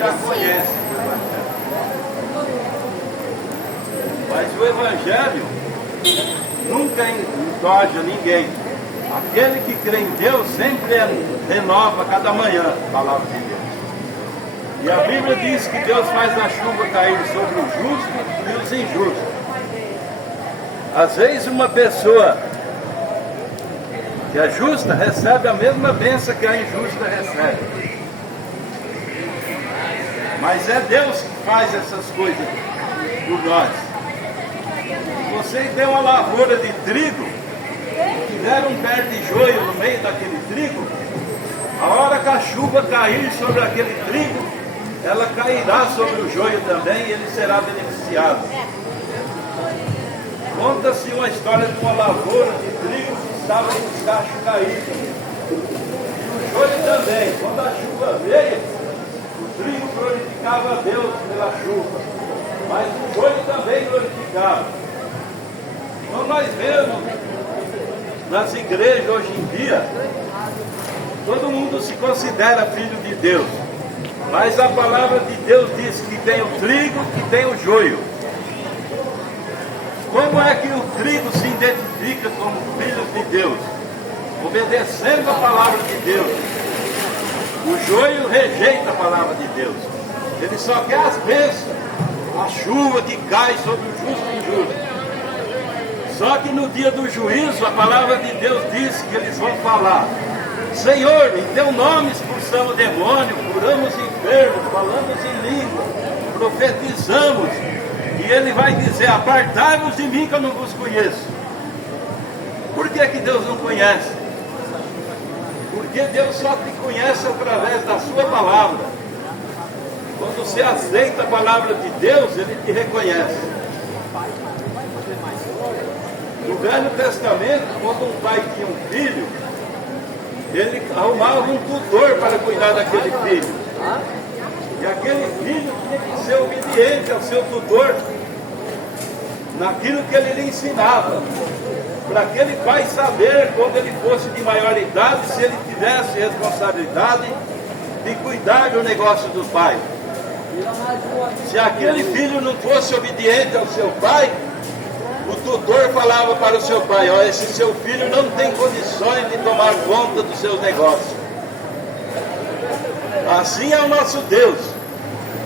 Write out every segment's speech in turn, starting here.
já conhece o Evangelho. Mas o Evangelho nunca endoja ninguém. Aquele que crê em Deus sempre renova cada manhã a palavra de Deus. E a Bíblia diz que Deus faz a chuva cair sobre os justos e os injustos. Às vezes uma pessoa que é justa recebe a mesma bênção que a injusta recebe. Mas é Deus que faz essas coisas por nós. Se você tem uma lavoura de trigo, tiver um pé de joio no meio daquele trigo, a hora que a chuva cair sobre aquele trigo, ela cairá sobre o joio também e ele será beneficiado. Conta-se uma história de uma lavoura de trigo que estava com os cachos caídos. E o joio também. Quando a chuva veio, o trigo glorificava a Deus pela chuva, mas o joio também glorificava. Então nós vemos nas igrejas hoje em dia, todo mundo se considera filho de Deus, mas a palavra de Deus diz que tem o trigo e tem o joio. Como é que o trigo se identifica como filho de Deus? Obedecendo a palavra de Deus. O joio rejeita a palavra de Deus. Ele só quer as bênçãos, a chuva que cai sobre o justo e injusto. Só que no dia do juízo, a palavra de Deus diz que eles vão falar: Senhor, em teu nome expulsamos demônio, curamos enfermos, falamos em língua, profetizamos. E ele vai dizer: apartai-vos de mim que eu não vos conheço. Por que Deus não conhece? Porque Deus só te conhece através da sua palavra. Quando você aceita a palavra de Deus, Ele te reconhece. No Velho Testamento, quando um pai tinha um filho, ele arrumava um tutor para cuidar daquele filho. E aquele filho tinha que ser obediente ao seu tutor naquilo que ele lhe ensinava, para aquele pai saber, quando ele fosse de maior idade, se ele tivesse responsabilidade de cuidar do negócio do pai. Se aquele filho não fosse obediente ao seu pai, o tutor falava para o seu pai: olha, esse seu filho não tem condições de tomar conta dos seus negócios. Assim é o nosso Deus.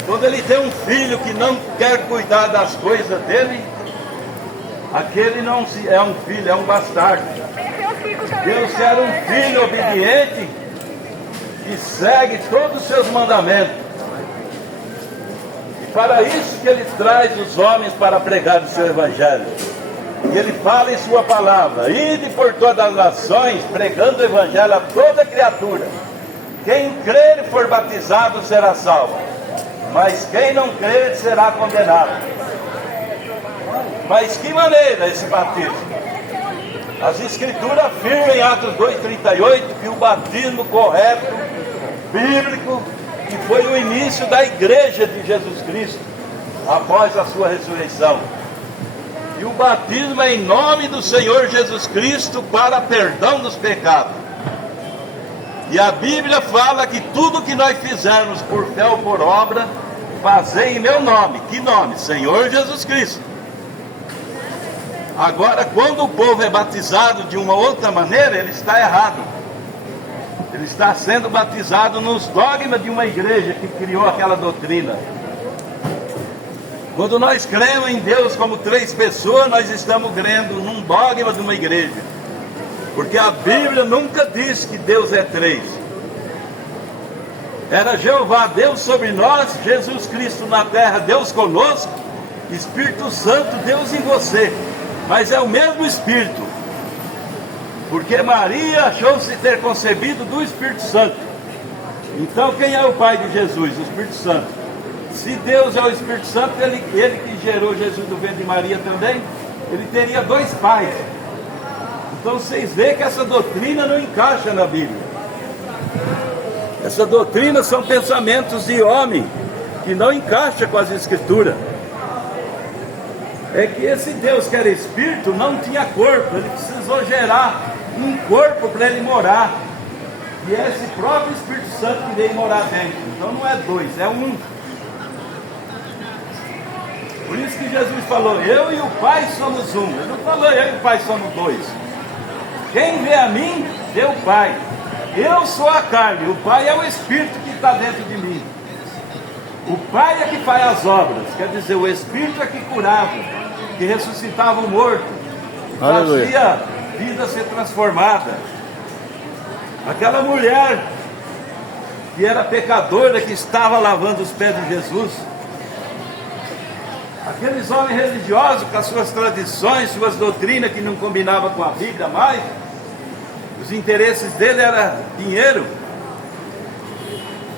Quando ele tem um filho que não quer cuidar das coisas dele, aquele não é um filho, é um bastardo. Deus quer um filho obediente que segue todos os seus mandamentos. E para isso que ele traz os homens para pregar o seu evangelho. E ele fala em sua palavra: ide por todas as nações, pregando o evangelho a toda criatura. Quem crer e for batizado será salvo, mas quem não crer será condenado. Mas que maneira esse batismo? As Escrituras afirmam em Atos 2,38 que o batismo correto, bíblico, que foi o início da igreja de Jesus Cristo, após a sua ressurreição. E o batismo é em nome do Senhor Jesus Cristo para perdão dos pecados. E a Bíblia fala que tudo que nós fizermos por fé ou por obra, fazei em meu nome. Que nome? Senhor Jesus Cristo. Agora, quando o povo é batizado de uma outra maneira, ele está errado. Ele está sendo batizado nos dogmas de uma igreja que criou aquela doutrina. Quando nós cremos em Deus como três pessoas, nós estamos crendo num dogma de uma igreja. Porque a Bíblia nunca diz que Deus é três. Era Jeová Deus sobre nós, Jesus Cristo na terra, Deus conosco, Espírito Santo, Deus em você. Mas é o mesmo Espírito, porque Maria achou-se ter concebido do Espírito Santo. Então quem é o pai de Jesus? O Espírito Santo. Se Deus é o Espírito Santo, ele que gerou Jesus do ventre de Maria também, ele teria dois pais. Então vocês veem que essa doutrina não encaixa na Bíblia. Essa doutrina são pensamentos de homem, que não encaixa com as Escrituras. É que esse Deus que era Espírito não tinha corpo, ele precisou gerar um corpo para ele morar. E é esse próprio Espírito Santo que veio morar dentro. Então não é dois, é um. Por isso que Jesus falou, eu e o Pai somos um. Ele não falou, eu e o Pai somos dois. Quem vê a mim, vê o Pai. Eu sou a carne, o Pai é o Espírito que está dentro de mim. O Pai é que faz as obras, quer dizer, o Espírito é que curava, que ressuscitava o morto, que fazia vida ser transformada. Aquela mulher que era pecadora, que estava lavando os pés de Jesus. Aqueles homens religiosos com as suas tradições, suas doutrinas que não combinavam com a Bíblia mais, os interesses dele era dinheiro.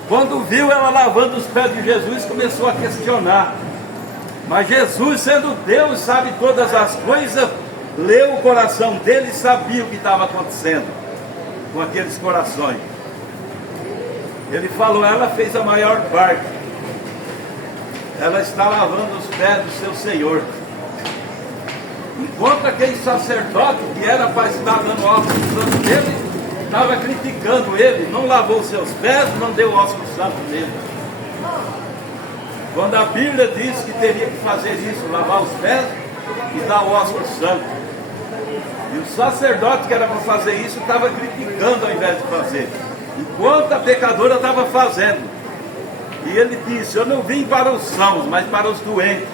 Quando viu ela lavando os pés de Jesus, começou a questionar. Mas Jesus, sendo Deus, sabe todas as coisas, leu o coração dele e sabia o que estava acontecendo com aqueles corações. Ele falou, ela fez a maior parte. Ela está lavando os pés do seu Senhor. Enquanto aquele sacerdote que era para estar dando ósculo santo dele, estava criticando ele, não lavou os seus pés, não deu ósculo santo dele. Quando a Bíblia diz que teria que fazer isso, lavar os pés e dar o ósculo santo. E o sacerdote que era para fazer isso estava criticando ao invés de fazer. Enquanto a pecadora estava fazendo. E ele disse, eu não vim para os sãos, mas para os doentes,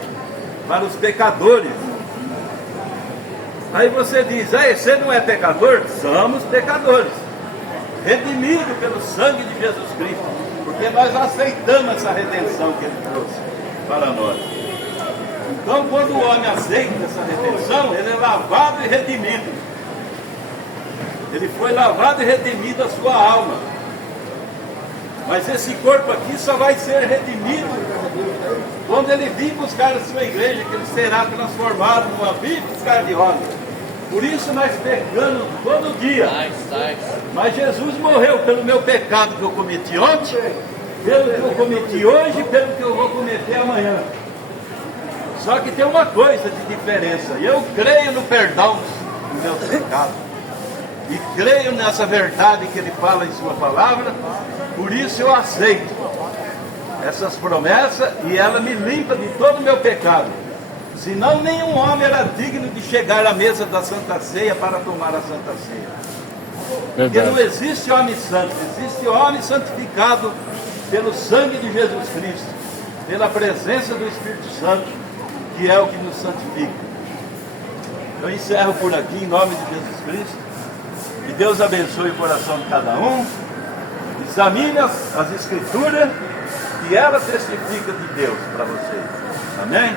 para os pecadores. Aí você diz, você não é pecador? Somos pecadores, redimidos pelo sangue de Jesus Cristo, porque nós aceitamos essa redenção que ele trouxe para nós. Então quando o homem aceita essa redenção, ele é lavado e redimido. Ele foi lavado e redimido a sua alma. Mas esse corpo aqui só vai ser redimido quando ele vir buscar a sua igreja, que ele será transformado numa viva cor-de-rosa. Por isso nós pecamos todo dia. Mas Jesus morreu pelo meu pecado que eu cometi ontem, pelo que eu cometi hoje e pelo que eu vou cometer amanhã. Só que tem uma coisa de diferença. Eu creio no perdão do meu pecado. E creio nessa verdade que ele fala em sua palavra. Por isso eu aceito essas promessas e ela me limpa de todo o meu pecado. Senão nenhum homem era digno de chegar à mesa da Santa Ceia para tomar a Santa Ceia. Porque não existe homem santo, existe homem santificado pelo sangue de Jesus Cristo, pela presença do Espírito Santo, que é o que nos santifica. Eu encerro por aqui em nome de Jesus Cristo. Que Deus abençoe o coração de cada um. Examine as Escrituras e ela testifica de Deus para vocês. Amém?